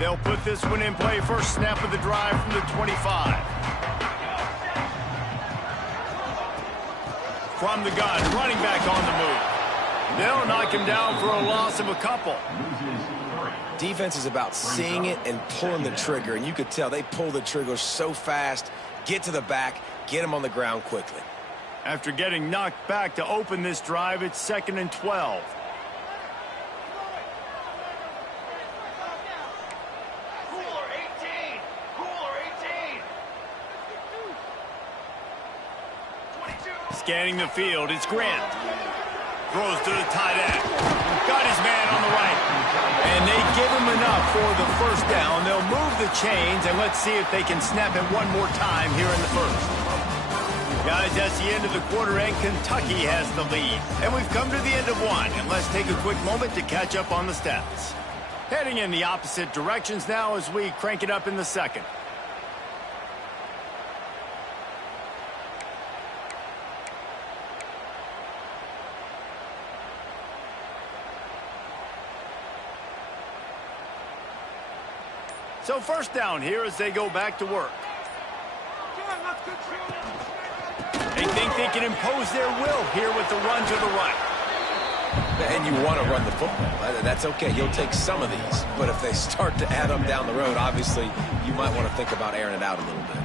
They'll put this one in play. First snap of the drive from the 25. From the gun, running back on the move. They'll knock him down for a loss of a couple. Defense is about seeing it and pulling the trigger, and you could tell they pull the trigger so fast, get to the back, get him on the ground quickly. After getting knocked back to open this drive, it's 2nd and 12. Scanning the field, it's Grant. Throws to the tight end. Got his man on the right. And they give him enough for the first down. They'll move the chains, and let's see if they can snap it one more time here in the first. Guys, that's the end of the quarter, and Kentucky has the lead. And we've come to the end of one, and let's take a quick moment to catch up on the stats. Heading in the opposite directions now as we crank it up in the second. So first down here as they go back to work. They think they can impose their will here with the run to the right. And you want to run the football. That's okay. You'll take some of these. But if they start to add up down the road, obviously you might want to think about airing it out a little bit.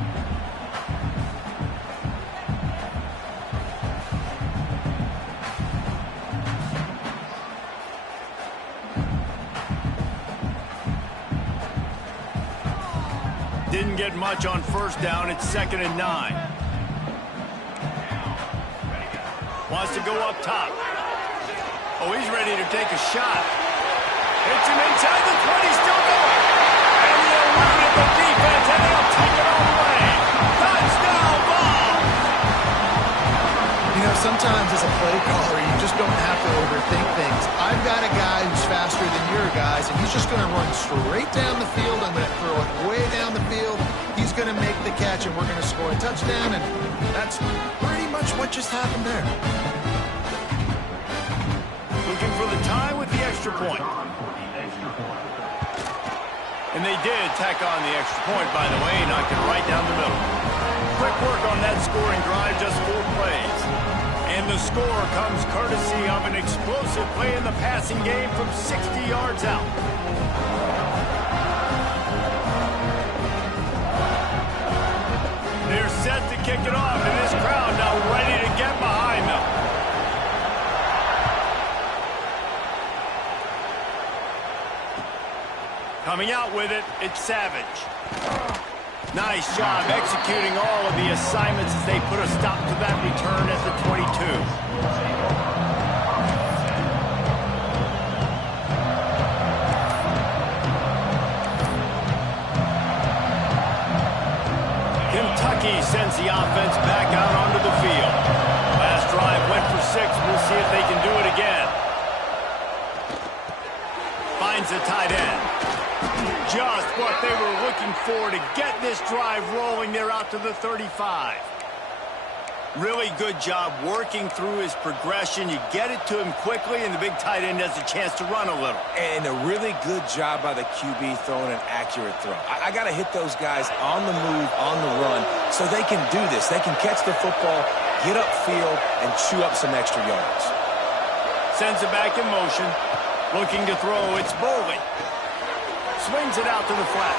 Didn't get much on first down. It's 2nd and 9. Wants to go up top. Oh, he's ready to take a shot. Hits him inside the 20, still going. And they'll run at the defense, and they'll take it all the way. Touchdown ball. You know, sometimes as a play caller, you just don't have to overthink things. I've got a guy who's faster than your guys, and he's just going to run straight down the field. I'm going to throw it way down the field. He's going to make the catch, and we're going to score a touchdown, and that's pretty much what just happened there. Looking for the tie with the extra point. And they did tack on the extra point, by the way, knocked it right down the middle. Quick work on that scoring drive, just 4 plays. And the score comes courtesy of an explosive play in the passing game from 60 yards out. They're set to kick it off, and this crowd now ready to get behind them. Coming out with it, it's Savage. Nice job executing all of the assignments as they put a stop to that return at the 22. Kentucky sends the offense back out onto the field. Last drive went for 6. We'll see if they can do it again. Finds the tight end. Just what they were looking for to get this drive rolling. They're out to the 35. Really good job working through his progression. You get it to him quickly, and the big tight end has a chance to run a little. And a really good job by the QB throwing an accurate throw. I got to hit those guys on the move, on the run, so they can do this. They can catch the football, get upfield, and chew up some extra yards. Sends it back in motion. Looking to throw, it's Bowling. Swings it out to the flat.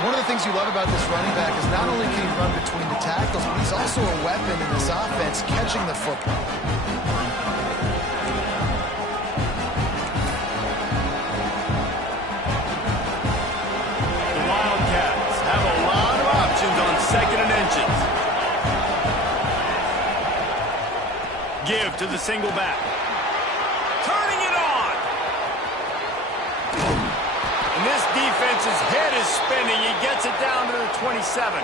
One of the things you love about this running back is not only can he run between the tackles, but he's also a weapon in this offense catching the football. The Wildcats have a lot of options on 2nd and inches. Give to the single back. Turning it on. And this defense's head is spinning. He gets it down to the 27.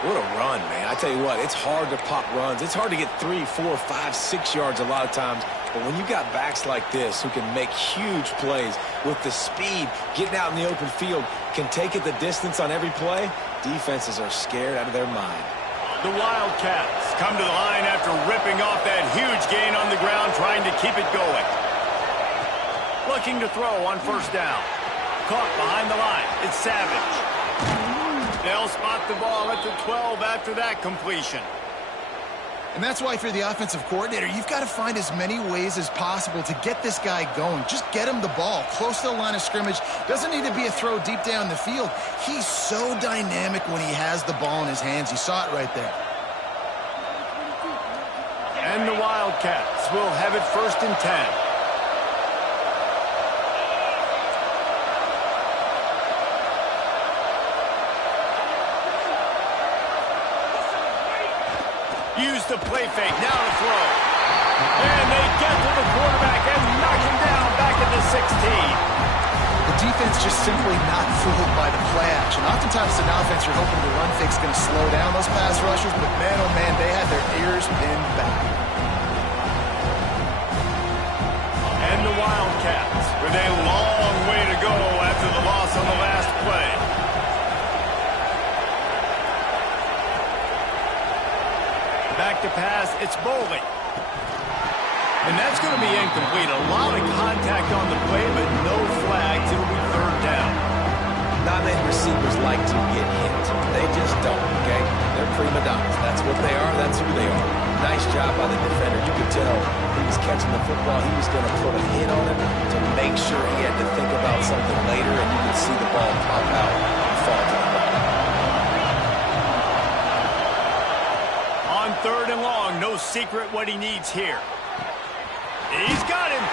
What a run, man. I tell you what, it's hard to pop runs. It's hard to get 3, 4, 5, 6 yards a lot of times. But when you got backs like this who can make huge plays with the speed, getting out in the open field, can take it the distance on every play, defenses are scared out of their mind. The Wildcats come to the line after ripping off that huge gain on the ground, trying to keep it going. Looking to throw on first down. caught behind the line. It's Savage. They'll spot the ball at the 12 after that completion. And that's why if you're the offensive coordinator, you've got to find as many ways as possible to get this guy going. Just get him the ball close to the line of scrimmage. Doesn't need to be a throw deep down the field. He's so dynamic when he has the ball in his hands. You saw it right there. And the Wildcats will have it 1st and 10. Use the play fake, now to throw. And they get to the quarterback and knock him down back at the 16. The defense just simply not fooled by the play action. Oftentimes as an offense, you're hoping the run fake's going to slow down those pass rushers, but man, oh man, they had their ears pinned back. And the Wildcats with a long way to go after the loss on the last play. Back to pass, it's Boley. And that's going to be incomplete. A lot of contact on the play, but no flags. It'll be 3rd down. Not many receivers like to get hit. They just don't, okay? They're prima donnas. That's what they are. That's who they are. Nice job by the defender. You could tell he was catching the football. He was going to put a hit on it to make sure he had to think about something later, and you could see the ball pop out and fall to the ground. On 3rd and long, no secret what he needs here. He's got him.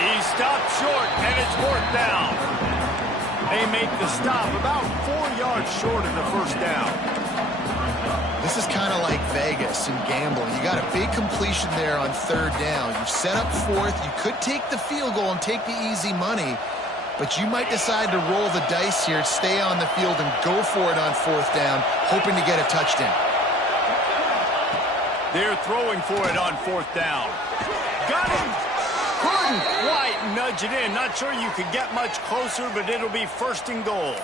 He stopped short, and it's 4th down. They make the stop about 4 yards short of the 1st down. This is kind of like Vegas and gambling. You got a big completion there on 3rd down. You've set up 4th. You could take the field goal and take the easy money, but you might decide to roll the dice here, stay on the field, and go for it on 4th down, hoping to get a touchdown. They're throwing for it on 4th down. Got him! Couldn't quite nudge it in. Not sure you could get much closer, but it'll be 1st and goal.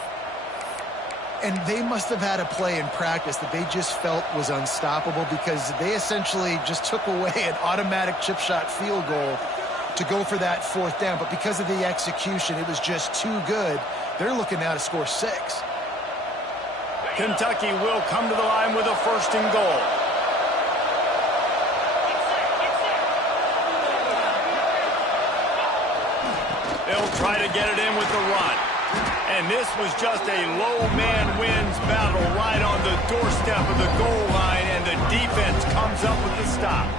And they must have had a play in practice that they just felt was unstoppable because they essentially just took away an automatic chip shot field goal to go for that 4th down. But because of the execution, it was just too good. They're looking now to score 6. Kentucky will come to the line with a 1st and goal. They'll try to get it in with the run. And this was just a low man wins battle right on the doorstep of the goal line, and the defense comes up with the stop.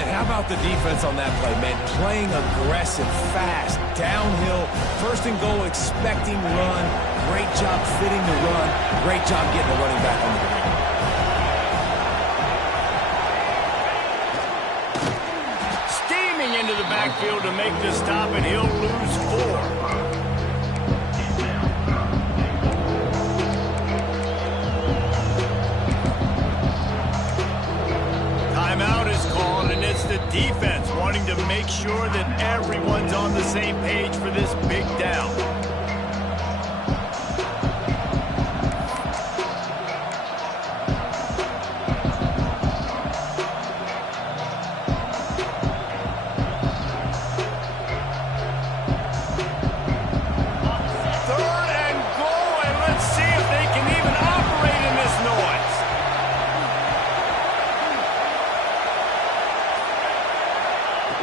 And how about the defense on that play, man? Playing aggressive, fast, downhill, 1st and goal, expecting run. Great job fitting the run. Great job getting the running back on the ground. Into the backfield to make the stop, and he'll lose 4. Timeout is called, and it's the defense wanting to make sure that everyone's on the same page for this big down.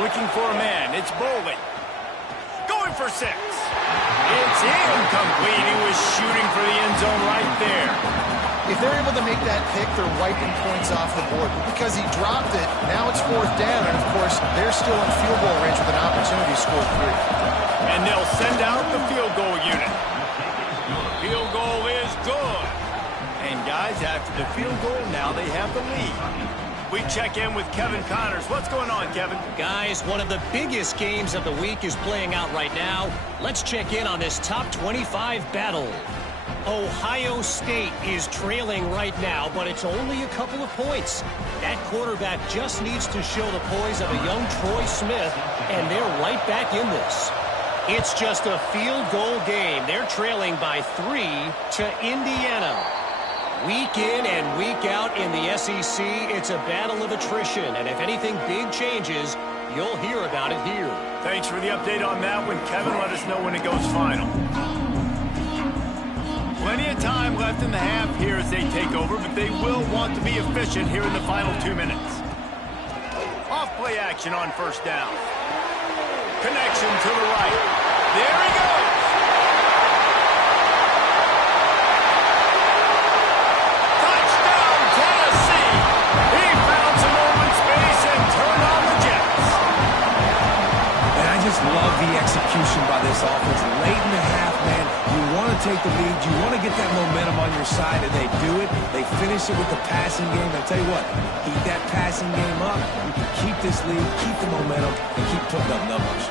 Looking for a man. It's Boley. Going for 6. It's incomplete. He was shooting for the end zone right there. If they're able to make that pick, they're wiping points off the board. But because he dropped it, now it's 4th down. And, of course, they're still in field goal range with an opportunity to score 3. And they'll send out the field goal unit. Field goal is good. And, guys, after the field goal, now they have the lead. We check in with Kevin Connors. What's going on, Kevin? Guys, one of the biggest games of the week is playing out right now. Let's check in on this top 25 battle. Ohio State is trailing right now, but it's only a couple of points. That quarterback just needs to show the poise of a young Troy Smith, and they're right back in this. It's just a field goal game. They're trailing by 3 to Indiana. Week in and week out in the SEC, it's a battle of attrition. And if anything big changes, you'll hear about it here. Thanks for the update on that one, Kevin. Let us know when it goes final. Plenty of time left in the half here as they take over, but they will want to be efficient here in the final 2 minutes. Off-play action on first down. Connection to the right. There he goes. Touchdown, Tennessee. He found some open space and turned on the Jets. And I just love the execution by this offense. Late in the half, man, you want to take the lead. You want to get that momentum on your side, and they do it. They finish it with the passing game. I'll tell you what, keep that passing game up. You can keep this lead, keep the momentum, and keep putting up numbers.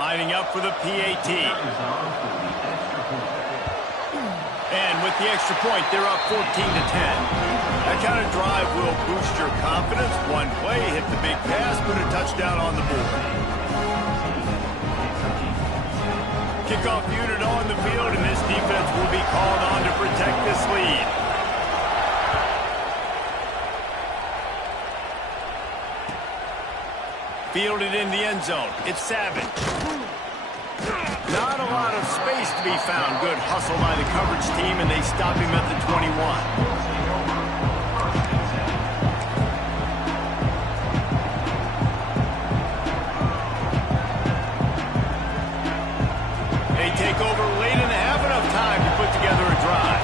Lining up for the PAT. And with the extra point, they're up 14-10. That kind of drive will boost your confidence. One play, hit the big pass, put a touchdown on the board. Kickoff unit on the field, and this defense will be called on to protect this lead. Fielded in the end zone. It's Savage. Not a lot of space to be found. Good hustle by the coverage team, and they stop him at the 21. They take over late in the half, enough time to put together a drive.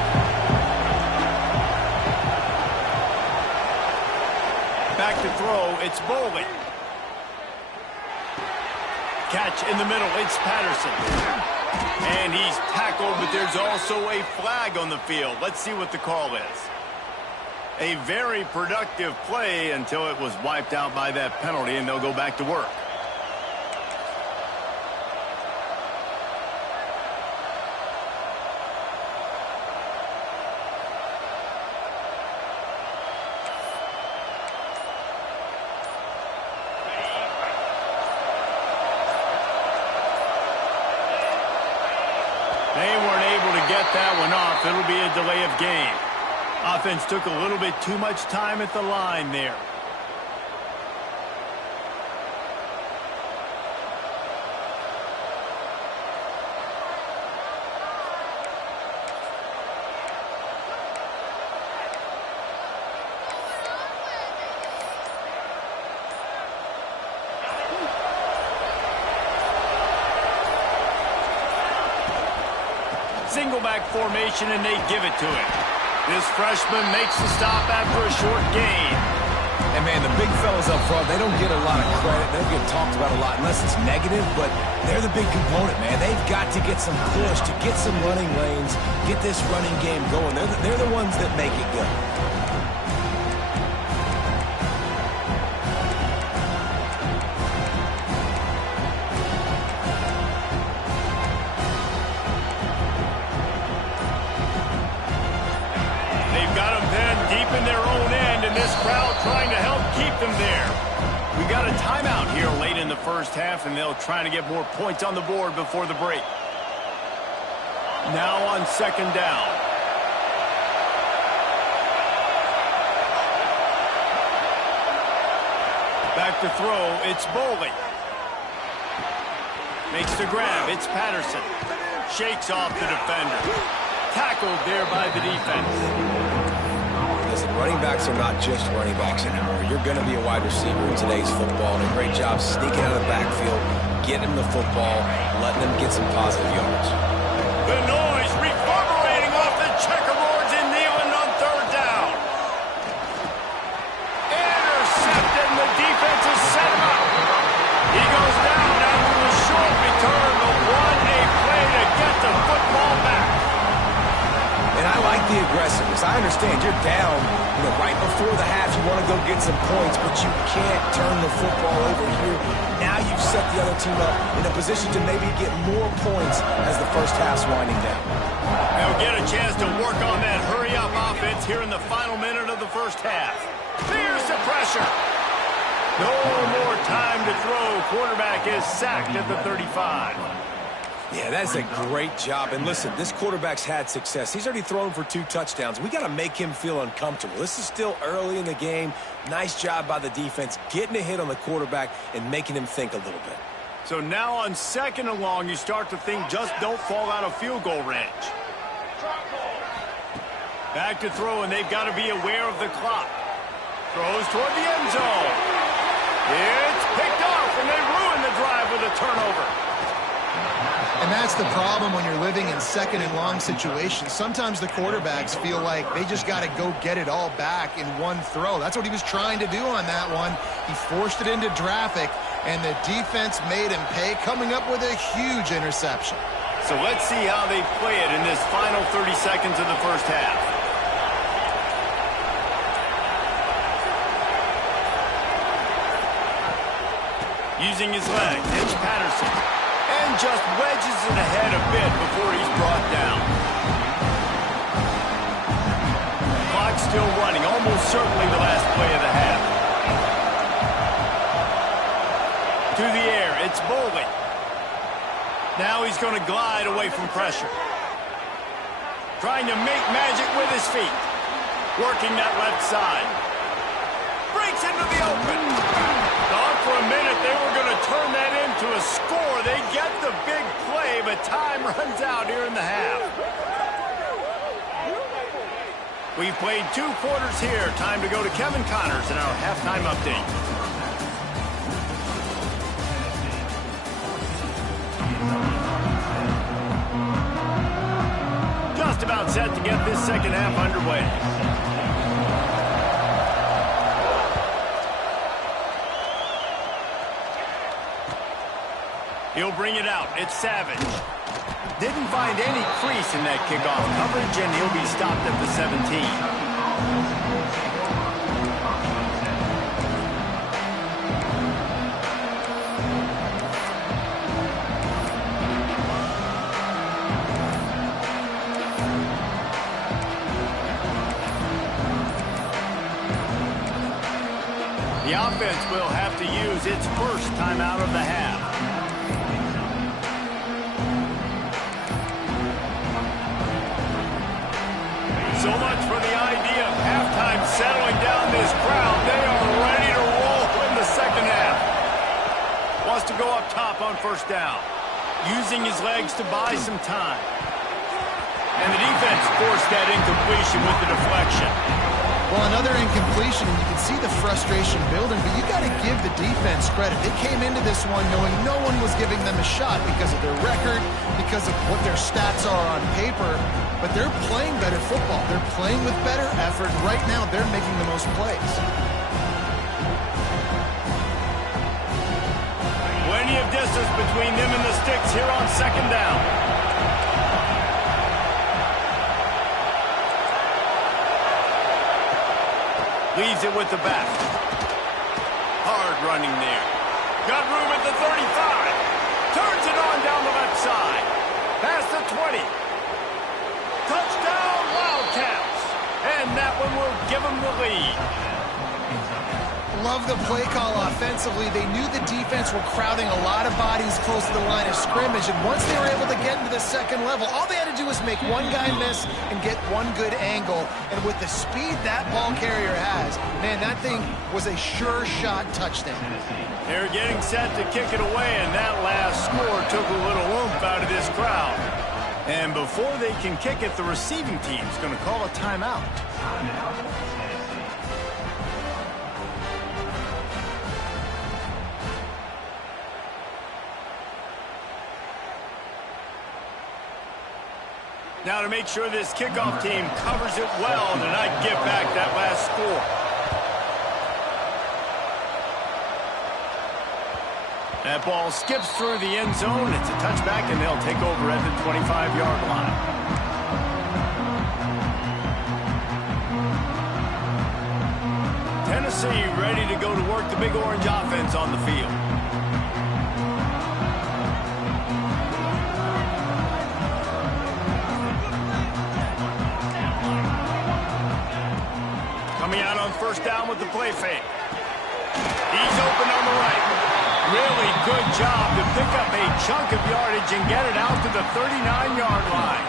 Back to throw, it's Bowling. Catch in the middle, it's Patterson. And he's tackled, but there's also a flag on the field. Let's see what the call is. A very productive play until it was wiped out by that penalty, and they'll go back to work. They weren't able to get that one off. It'll be a delay of game. Offense took a little bit too much time at the line there. Single back formation, and they give it to him. This freshman makes the stop after a short gain. And, man, the big fellas up front, they don't get a lot of credit. They don't get talked about a lot unless it's negative, but they're the big component, man. They've got to get some push, to get some running lanes, get this running game going. They're the ones that make it go. In their own end, and this crowd trying to help keep them there. We got a timeout here late in the first half, and they'll try to get more points on the board before the break. Now on second down. Back to throw, it's Bowling. Makes the grab, it's Patterson. Shakes off the defender. Tackled there by the defense. Listen, running backs are not just running backs anymore. You're going to be a wide receiver in today's football, and a great job sneaking out of the backfield, getting them the football, letting them get some positive yards. The noise reverberating off the checkerboards in Neyland on third down. Intercepted, and the defense has set him up. He goes down after the short return, but one a play to get the football back. And I like the aggressiveness. I understand you're down, right before the half. You want to go get some points, but you can't turn the football over here. Now you've set the other team up in a position to maybe get more points as the first half's winding down. They'll get a chance to work on that hurry-up offense here in the final minute of the first half. Here's the pressure. No more time to throw. Quarterback is sacked at the 35. Yeah, that's a great job. And listen, this quarterback's had success. He's already thrown for 2 touchdowns. We got to make him feel uncomfortable. This is still early in the game. Nice job by the defense, getting a hit on the quarterback and making him think a little bit. So now on 2nd and long, you start to think just don't fall out of field goal range. Back to throw, and they've got to be aware of the clock. Throws toward the end zone. It's picked off, and they ruin the drive with a turnover. And that's the problem when you're living in 2nd and long situations. Sometimes the quarterbacks feel like they just got to go get it all back in one throw. That's what he was trying to do on that one. He forced it into traffic, and the defense made him pay, coming up with a huge interception. So let's see how they play it in this final 30 seconds of the first half. Using his legs, it's Patterson. And just wedges it ahead a bit before he's brought down. Clock still running, almost certainly the last play of the half. To the air, it's Boley. Now he's going to glide away from pressure. Trying to make magic with his feet. Working that left side. Breaks into the open. Thought for a minute they were going to turn that into a score. They get the big play, but time runs out here in the half. We've played 2 quarters here. Time to go to Kevin Connors in our halftime update. Just about set to get this second half underway. He'll bring it out. It's Savage. Didn't find any crease in that kickoff coverage, and he'll be stopped at the 17. The offense will have to use its first timeout of the half. So much for the idea of halftime settling down this crowd. They are ready to roll in the second half. Wants to go up top on first down. Using his legs to buy some time. And the defense forced that incompletion with the deflection. Well, another incompletion, and you can see the frustration building, but you got to give the defense credit. They came into this one knowing no one was giving them a shot because of their record, because of what their stats are on paper, but they're playing better football. They're playing with better effort. Right now, they're making the most plays. Plenty of distance between them and the sticks here on second down. Leaves it with the back. Hard running there. Got room at the 35. Turns it on down the left side. Past the 20. Touchdown Wildcats. And that one will give them the lead. Love the play call offensively. They knew the defense were crowding a lot of bodies close to the line of scrimmage, and once they were able to get into the second level, all they had to do was make one guy miss and get one good angle, and with the speed that ball carrier has, man, that thing was a sure shot touchdown. They're getting set to kick it away, and that last score took a little oomph out of this crowd. And before they can kick it, the receiving team's going to call a timeout. Now to make sure this kickoff team covers it well to not get back that last score. That ball skips through the end zone. It's a touchback, and they'll take over at the 25-yard line. Tennessee ready to go to work the Big Orange offense on the field. Coming out on first down with the play fake. He's open on the right. Really good job to pick up a chunk of yardage and get it out to the 39-yard line.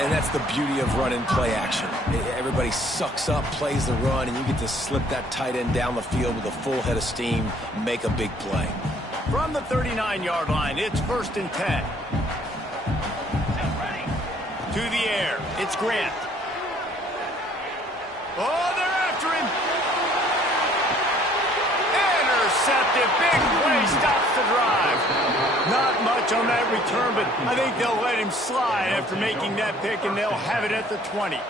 And that's the beauty of running play action. Everybody sucks up, plays the run, and you get to slip that tight end down the field with a full head of steam, make a big play. From the 39-yard line, it's 1st and 10. To the air, it's Grant. Oh, they're after him. Intercepted, big play, stops the drive. Not much on that return, but I think they'll let him slide after making that pick, and they'll have it at the 20.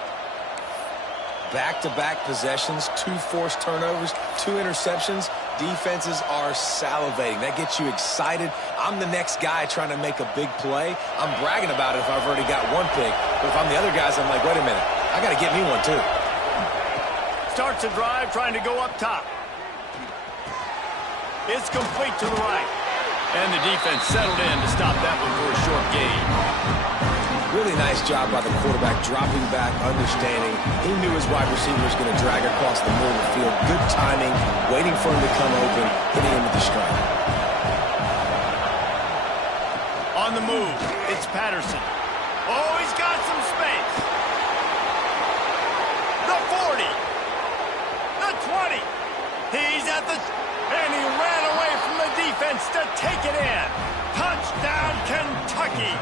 Back-to-back possessions, 2 forced turnovers, 2 interceptions. Defenses are salivating. That gets you excited. I'm the next guy trying to make a big play. I'm bragging about it if I've already got 1 pick. But if I'm the other guys, I'm like, wait a minute, I got to get me one too. Starts a drive trying to go up top. It's complete to the right. And the defense settled in to stop that one for a short gain. Really nice job by the quarterback, dropping back, understanding. He knew his wide receiver was going to drag across the middle of the field. Good timing, waiting for him to come open, hitting him with the strike. On the move, it's Patterson. Oh, he's got some space. The 40. The 20. He's at the... And he ran away from the defense to take it in. Touchdown, Kentucky.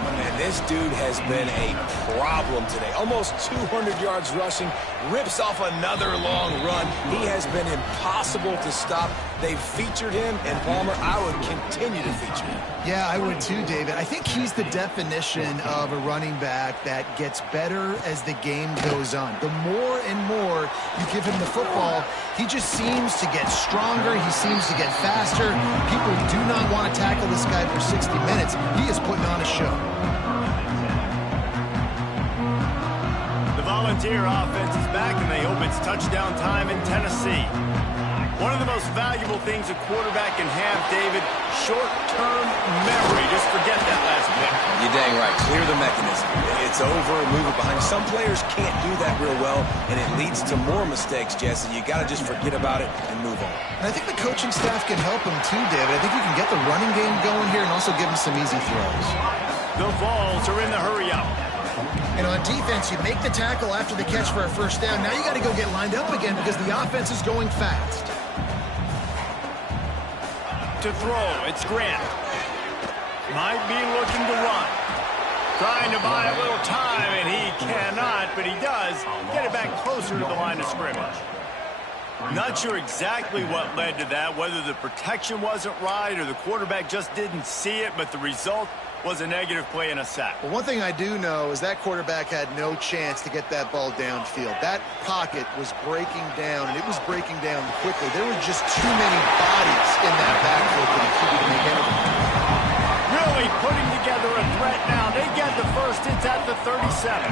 Man, this dude has been a problem today. Almost 200 yards rushing, rips off another long run. He has been impossible to stop. They've featured him, and Palmer, I would continue to feature him. Yeah, I would too, David. I think he's the definition of a running back that gets better as the game goes on. The more and more you give him the football, he just seems to get stronger. He seems to get faster. People do not want to tackle this guy for 60 minutes. He is putting on a show. The Volunteer offense is back, and they hope it's touchdown time in Tennessee. One of the most valuable things a quarterback can have, David, short-term memory. Just forget that last pick. You're dang right. Clear the mechanism. It's over, move it behind. Some players can't do that real well, and it leads to more mistakes, Jesse. You got to just forget about it and move on. And I think the coaching staff can help him too, David. I think you can get the running game going here and also give him some easy throws. The Vols are in the hurry-up. And on defense, you make the tackle after the catch for a first down. Now you got to go get lined up again because the offense is going fast. To throw, it's Grant. Might be looking to run. Trying to buy a little time, and he cannot, but he does get it back closer to the line of scrimmage. Not sure exactly what led to that, whether the protection wasn't right or the quarterback just didn't see it, but the result was a negative play and a sack. Well, one thing I do know is that quarterback had no chance to get that ball downfield. That pocket was breaking down, and it was breaking down quickly. There were just too many bodies in that backfield for the QB to make anything. Really putting together a threat now. They get the first. It's at the 37.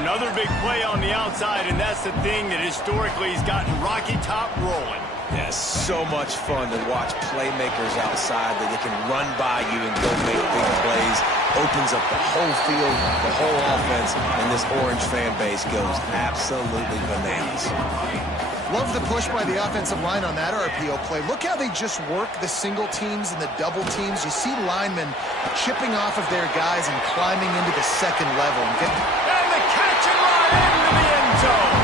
Another big play on the outside, and that's the thing that historically has gotten Rocky Top rolling. Yeah, so much fun to watch playmakers outside that they can run by you and go make big plays. Opens up the whole field, the whole offense, and this Orange fan base goes absolutely bananas. Love the push by the offensive line on that RPO play. Look how they just work the single teams and the double teams. You see linemen chipping off of their guys and climbing into the second level. And the catch and run into the end zone.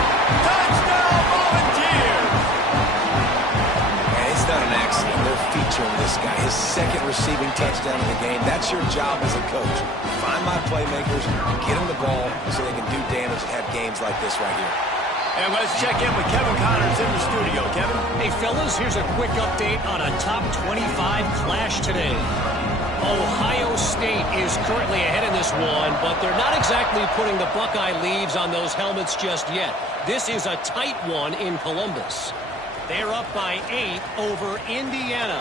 Touchdown, Volunteers! And it's not an accident. They're featuring this guy. His second receiving touchdown of the game. That's your job as a coach. Find my playmakers, get them the ball so they can do damage and have games like this right here. And let's check in with Kevin Connors in the studio. Kevin? Hey, fellas, here's a quick update on a top 25 clash today. Ohio State is currently ahead in this one, but they're not exactly putting the Buckeye leaves on those helmets just yet. This is a tight one in Columbus. They're up by 8 over Indiana.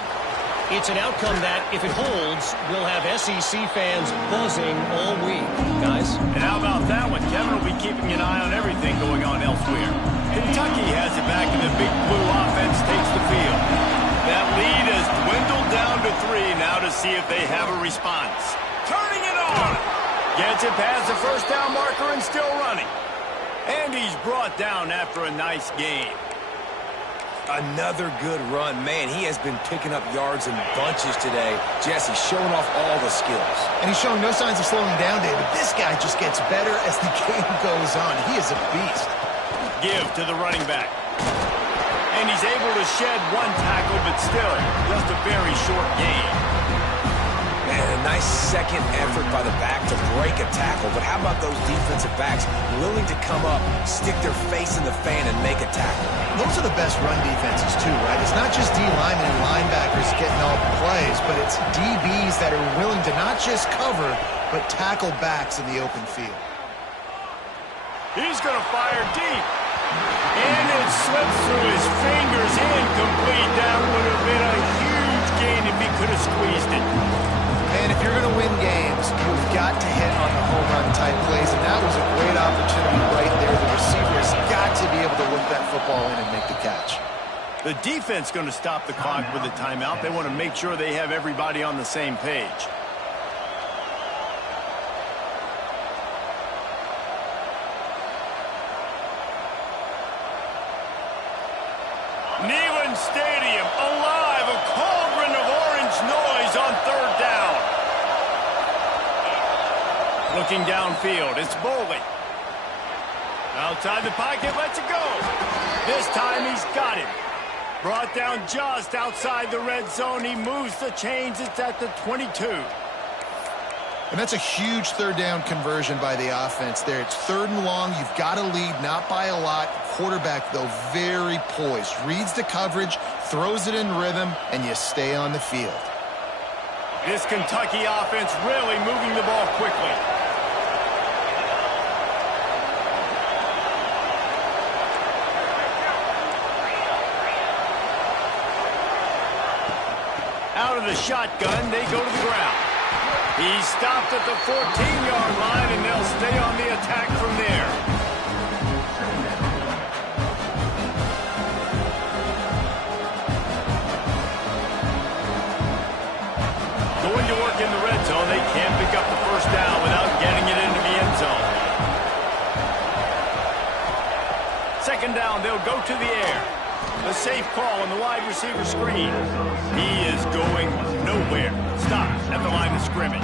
It's an outcome that, if it holds, will have SEC fans buzzing all week. Guys? And how about that one? Kevin will be keeping an eye on everything going on elsewhere. Kentucky has it back, and the Big Blue offense takes the field. That lead has dwindled down to 3 now to see if they have a response. Turning it on! Gets it past the first down marker and still running. And he's brought down after a nice game. Another good run. Man, he has been picking up yards in bunches today. Jesse showing off all the skills. And he's showing no signs of slowing down, David. This guy just gets better as the game goes on. He is a beast. Give to the running back. And he's able to shed one tackle, but still just a very short gain. And a nice second effort by the back to break a tackle. But how about those defensive backs willing to come up, stick their face in the fan, and make a tackle? Those are the best run defenses, too, right? It's not just D linemen and linebackers getting all the plays, but it's DBs that are willing to not just cover, but tackle backs in the open field. He's going to fire deep. And it slips through his fingers. Incomplete. That would have been a huge gain if he could have squeezed it. And if you're going to win games, you've got to hit on the home run type plays, and that was a great opportunity right there. The receiver has got to be able to look that football in and make the catch. The defense going to stop the clock with a timeout. They want to make sure they have everybody on the same page. Neyland Stadium alive, a cauldron of orange noise on third down. Looking downfield, it's Boley. Outside the pocket, lets it go. This time he's got him. Brought down just outside the red zone. He moves the chains. It's at the 22. And that's a huge third down conversion by the offense there. It's 3rd and long. You've got to lead, not by a lot. Quarterback, though, very poised. Reads the coverage, throws it in rhythm, and you stay on the field. This Kentucky offense really moving the ball quickly. Out of the shotgun, they go to the ground. He stopped at the 14-yard line, and they'll stay on the attack from there. Going to work in the red zone. They can't pick up the first down without getting it into the end zone. Second down, they'll go to the air. A safe call on the wide receiver screen. He is going nowhere. Stop at the line of scrimmage.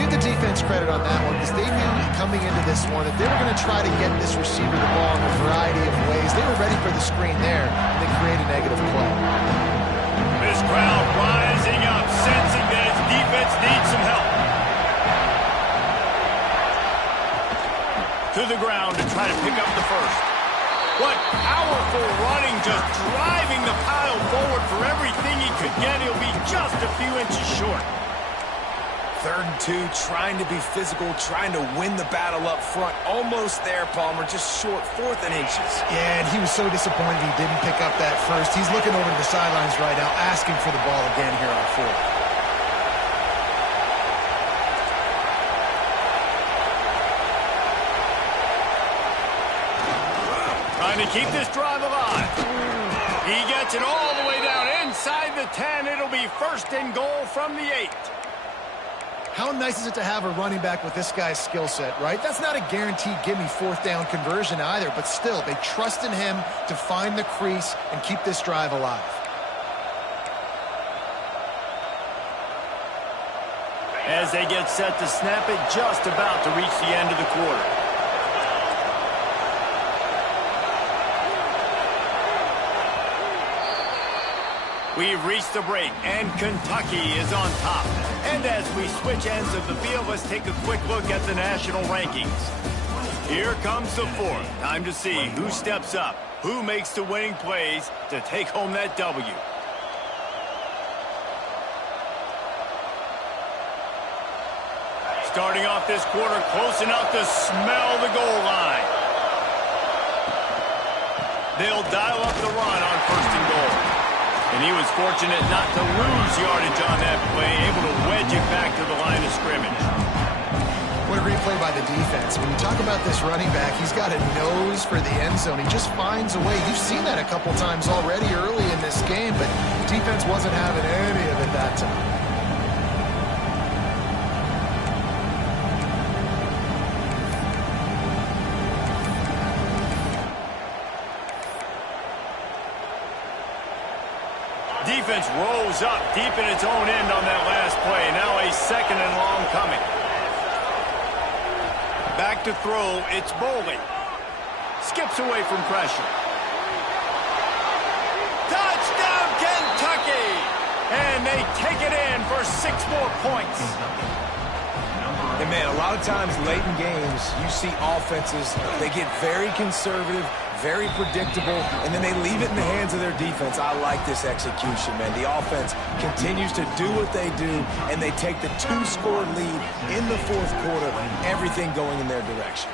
Give the defense credit on that one because they knew coming into this one that they were going to try to get this receiver the ball in a variety of ways. They were ready for the screen there, and they create a negative play. This crowd rising up, sensing that its defense needs some help. To the ground to try to pick up the first. What powerful running, just driving the pile forward for everything he could get. He'll be just a few inches short. 3rd and 2, trying to be physical, trying to win the battle up front. Almost there, Palmer, just short, 4th and inches. Yeah, and he was so disappointed he didn't pick up that first. He's looking over to the sidelines right now, asking for the ball again here on 4th. Trying to keep this drive alive. He gets it all the way down inside the 10. It'll be 1st and goal from the 8. How nice is it to have a running back with this guy's skill set, right? That's not a guaranteed give-me 4th down conversion either, but still, they trust in him to find the crease and keep this drive alive. As they get set to snap it, just about to reach the end of the quarter. We've reached the break, and Kentucky is on top. And as we switch ends of the field, let's take a quick look at the national rankings. Here comes the 4th. Time to see who steps up, who makes the winning plays to take home that W. Starting off this quarter, close enough to smell the goal line. They'll dial up the run on 1st and goal. And he was fortunate not to lose yardage on that play, able to wedge it back to the line of scrimmage. What a great play by the defense. When you talk about this running back, he's got a nose for the end zone. He just finds a way. You've seen that a couple times already early in this game, but defense wasn't having any of it that time. defense rose up deep in its own end on that last play. Now a second and long coming. Back to throw, it's Boley. Skips away from pressure. Touchdown, Kentucky! And they take it in for 6 more points. And, man, a lot of times late in games, you see offenses, they get very conservative, very predictable, and then they leave it in the hands of their defense. I like this execution, man. The offense continues to do what they do, and they take the 2-score lead in the fourth quarter, everything going in their direction.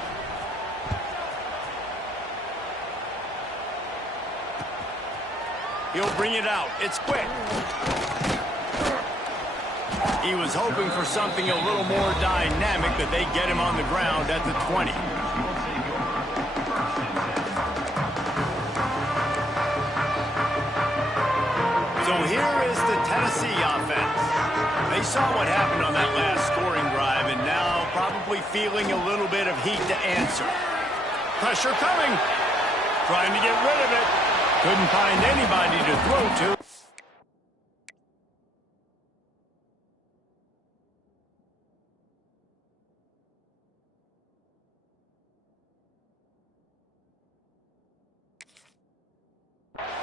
He'll bring it out. It's quick. He was hoping for something a little more dynamic, but they get him on the ground at the 20. So here is the Tennessee offense. They saw what happened on that last scoring drive, and now probably feeling a little bit of heat to answer. Pressure coming. Trying to get rid of it. Couldn't find anybody to throw to.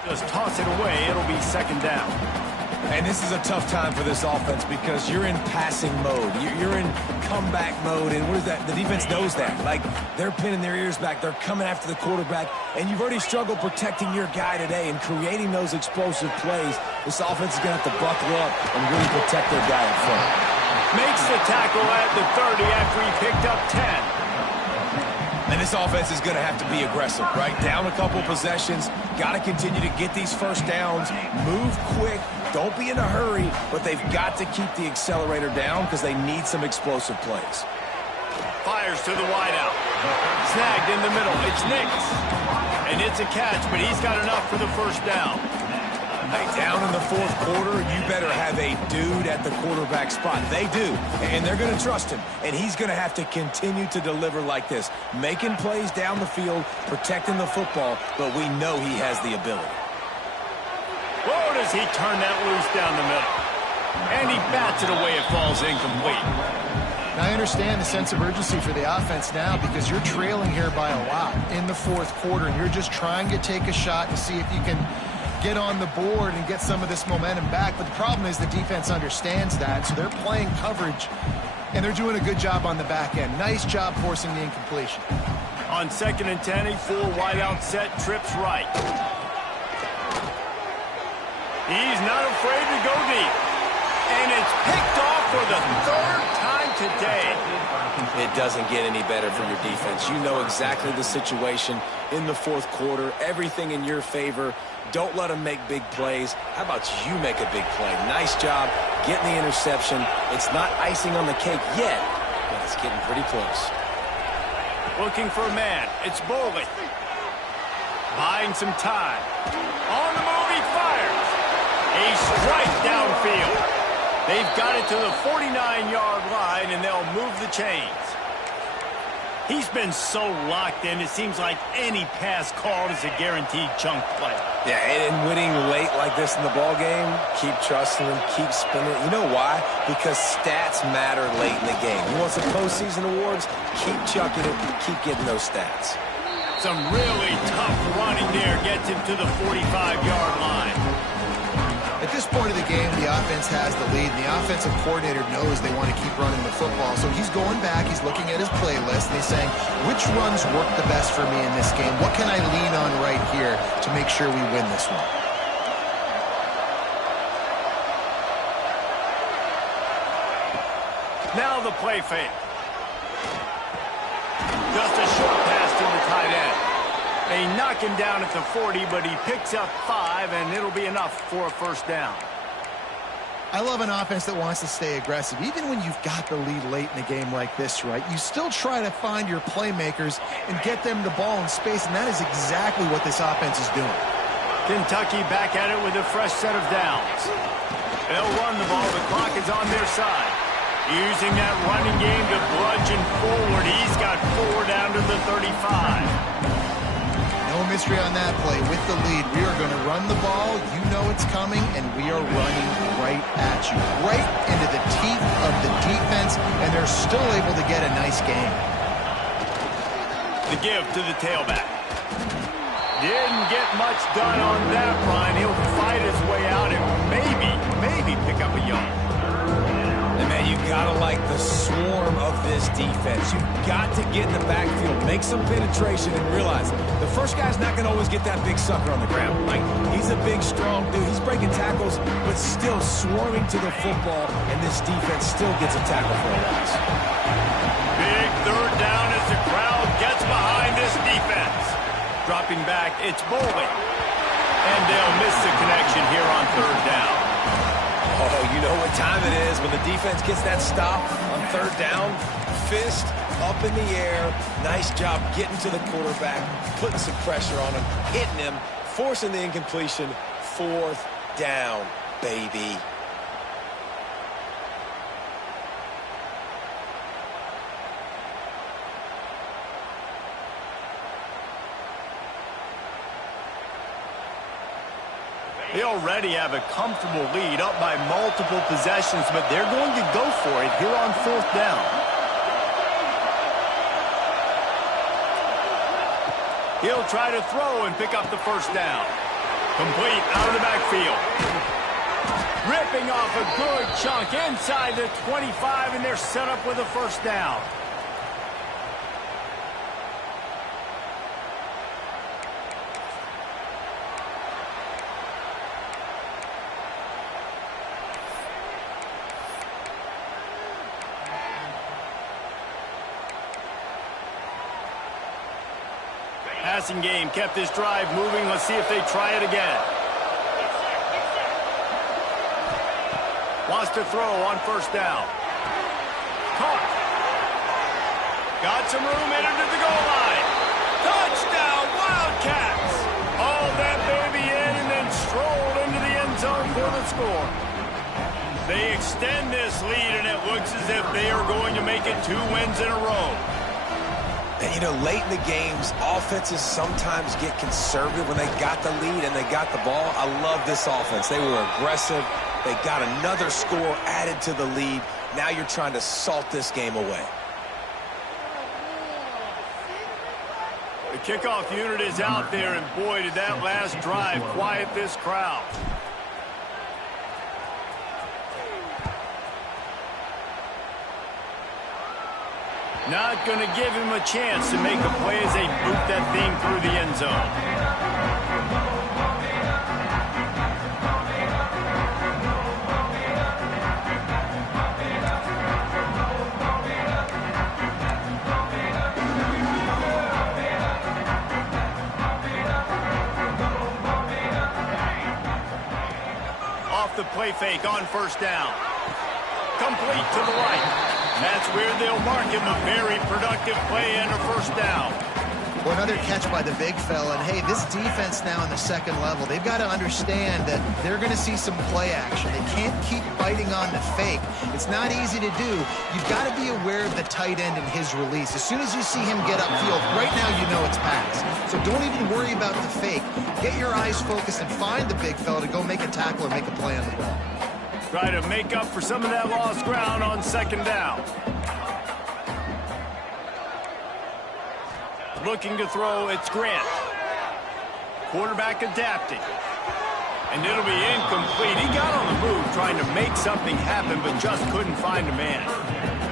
Just toss it away. It'll be second down. And this is a tough time for this offense because you're in passing mode. You're in comeback mode, and what is that? The defense knows that. Like, they're pinning their ears back. They're coming after the quarterback, and you've already struggled protecting your guy today and creating those explosive plays. This offense is going to have to buckle up and really protect their guy in front. Makes the tackle at the 30 after he picked up 10. And this offense is going to have to be aggressive, right? Down a couple possessions, got to continue to get these first downs, move quick, don't be in a hurry, but they've got to keep the accelerator down because they need some explosive plays. Fires to the wideout. Snagged in the middle. It's Nix. And it's a catch, but he's got enough for the first down. Hey, down in the fourth quarter, you better have a dude at the quarterback spot. They do, and they're going to trust him. And he's going to have to continue to deliver like this, making plays down the field, protecting the football, but we know he has the ability. Whoa, does he turn that loose down the middle. And he bats it away. It falls incomplete. Now, I understand the sense of urgency for the offense now because you're trailing here by a lot in the fourth quarter, and you're just trying to take a shot to see if you can get on the board and get some of this momentum back. But the problem is the defense understands that, so they're playing coverage, and they're doing a good job on the back end. Nice job forcing the incompletion. On 2nd and 10, a full wideout set, trips right. He's not afraid to go deep. And it's picked off for the 3rd time today. It doesn't get any better for your defense. You know exactly the situation in the fourth quarter. Everything in your favor. Don't let them make big plays. How about you make a big play? Nice job getting the interception. It's not icing on the cake yet, but it's getting pretty close. Looking for a man. It's Boley. Buying some time. On the move, he fires. A strike downfield. They've got it to the 49-yard line, and they'll move the chains. He's been so locked in, it seems like any pass called is a guaranteed chunk play. Yeah, and winning late like this in the ball game, keep trusting him, keep spinning. You know why? Because stats matter late in the game. You want some postseason awards? Keep chucking it, keep getting those stats. Some really tough running there gets him to the 45-yard line. At this point of the game, the offense has the lead, and the offensive coordinator knows they want to keep running the football. So he's going back, he's looking at his playlist, and he's saying, which runs work the best for me in this game? What can I lean on right here to make sure we win this one? Now the play fake. Just a short pass to the tight end. They knock him down at the 40, but he picks up 5, and it'll be enough for a first down. I love an offense that wants to stay aggressive. Even when you've got the lead late in a game like this, right, you still try to find your playmakers and get them the ball in space, and that is exactly what this offense is doing. Kentucky back at it with a fresh set of downs. They'll run the ball. The clock is on their side. Using that running game to bludgeon forward. He's got 4 down to the 35. No No mystery on that play. With the lead, we are going to run the ball. You know it's coming, and we are running right at you. Right into the teeth of the defense, and they're still able to get a nice game. The give to the tailback. Didn't get much done on that run. He'll fight his way out and maybe pick up a yard. And man, you gotta like the swarm of this defense. You've got to get in the backfield, make some penetration, and realize the first guy's not gonna always get that big sucker on the ground. Like, he's a big, strong dude. He's breaking tackles, but still swarming to the football, and this defense still gets a tackle for a loss. Big third down as the crowd gets behind this defense. Dropping back, it's Bolden. And they'll miss the connection here on third down. Oh, you know what time it is when the defense gets that stop on third down. Fist up in the air. Nice job getting to the quarterback, putting some pressure on him, hitting him, forcing the incompletion. Fourth down, baby. They already have a comfortable lead up by multiple possessions, but they're going to go for it here on fourth down. He'll try to throw and pick up the first down. Complete out of the backfield. Ripping off a good chunk inside the 25, and they're set up with a first down. Passing game kept this drive moving. Let's see if they try it again. Wants to throw on first down. Caught. Got some room, entered to the goal line. Touchdown, Wildcats. All that baby in and then strolled into the end zone for the score. They extend this lead, and it looks as if they are going to make it 2 wins in a row. And, you know, late in the games, offenses sometimes get conservative when they got the lead and they got the ball. I love this offense. They were aggressive. They got another score added to the lead. Now you're trying to salt this game away. The kickoff unit is out there, and boy, did that last drive quiet this crowd. Not going to give him a chance to make a play as they boot that thing through the end zone. Off the play fake on first down. Complete to the right. That's where they'll mark him a very productive play and a first down. Well, another catch by the big fella. And, hey, this defense now in the second level, they've got to understand that they're going to see some play action. They can't keep biting on the fake. It's not easy to do. You've got to be aware of the tight end and his release. As soon as you see him get upfield, right now you know it's pass. So don't even worry about the fake. Get your eyes focused and find the big fella to go make a tackle or make a play on the ball. Try to make up for some of that lost ground on second down. Looking to throw, it's Grant. Quarterback adapting. And it'll be incomplete. He got on the move trying to make something happen, but just couldn't find a man.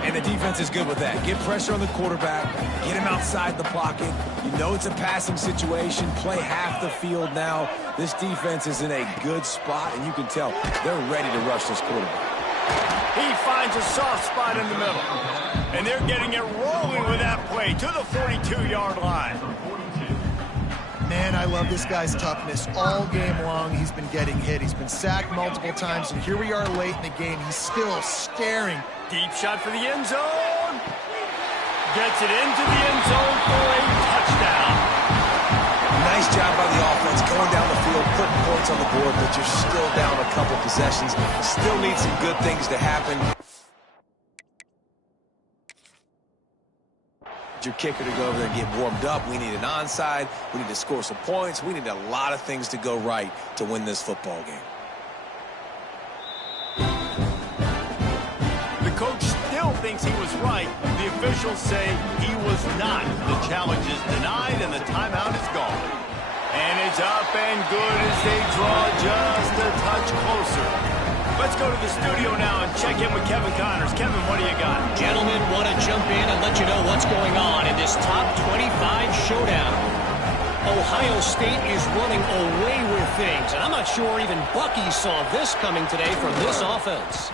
And the defense is good with that. Get pressure on the quarterback, get him outside the pocket. You know it's a passing situation. Play half the field now. This defense is in a good spot, and you can tell they're ready to rush this quarterback. He finds a soft spot in the middle. And they're getting it rolling with that play to the 42-yard line. Man, I love this guy's toughness. All game long, he's been getting hit. He's been sacked multiple times, and here we are late in the game. He's still staring. Deep shot for the end zone. Gets it into the end zone for a touchdown. Nice job by the offense going down the field, putting points on the board, but you're still down a couple possessions. Still need some good things to happen. your kicker to go over there and get warmed up. We need an onside. We need to score some points. We need a lot of things to go right to win this football game. The coach still thinks he was right. The officials say he was not. The challenge is denied and the timeout is gone. And it's up and good as they draw just a touch closer. Let's go to the studio now and check in with Kevin Connors. Kevin, what do you got? Gentlemen, want to jump in and let you know what's going on in this top 25 showdown. Ohio State is running away with things, and I'm not sure even Bucky saw this coming today from this offense.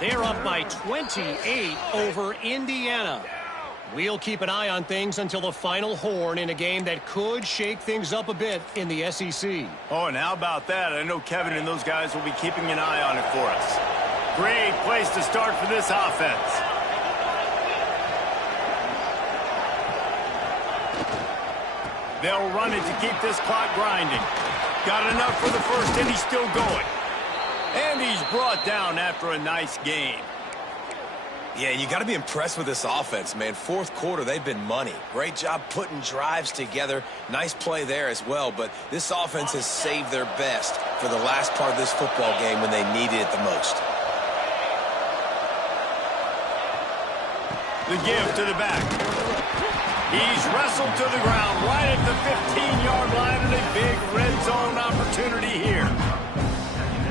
They're up by 28 over Indiana. We'll keep an eye on things until the final horn in a game that could shake things up a bit in the SEC. Oh, and how about that? I know Kevin and those guys will be keeping an eye on it for us. Great place to start for this offense. They'll run it to keep this clock grinding. Got enough for the first, and he's still going. And he's brought down after a nice game. Yeah, you got to be impressed with this offense, man. Fourth quarter, they've been money. Great job putting drives together. Nice play there as well, but this offense has saved their best for the last part of this football game when they needed it the most. The give to the back. He's wrestled to the ground right at the 15-yard line, and a big red zone opportunity here.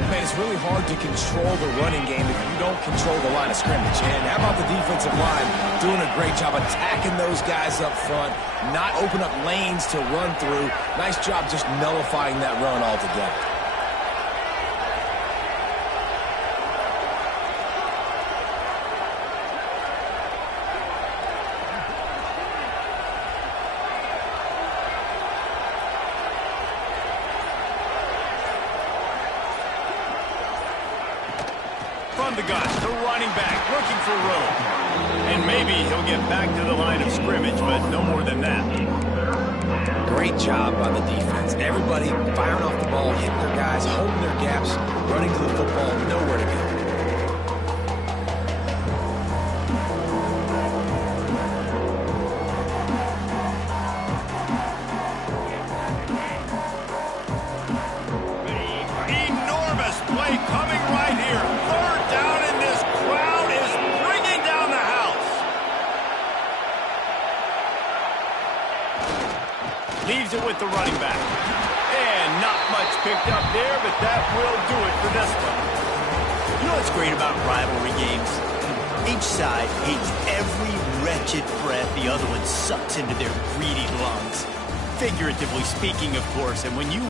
Man, it's really hard to control the running game if you don't control the line of scrimmage. And how about the defensive line doing a great job attacking those guys up front, not open up lanes to run through. Nice job just nullifying that run altogether. From the gun, the running back looking for room. And maybe he'll get back to the line of scrimmage, but no more than that. Great job by the defense. Everybody firing off the ball, hitting their guys, holding their gaps, running to the football, nowhere to go. Enormous play coming right here. Third down, and this crowd is bringing down the house. Leaves it with the running back. And not much picked up there, but that will do it for this one. You know what's great about rivalry games? Each side hates every wretched breath the other one sucks into their greedy lungs. Figuratively speaking, of course, and when you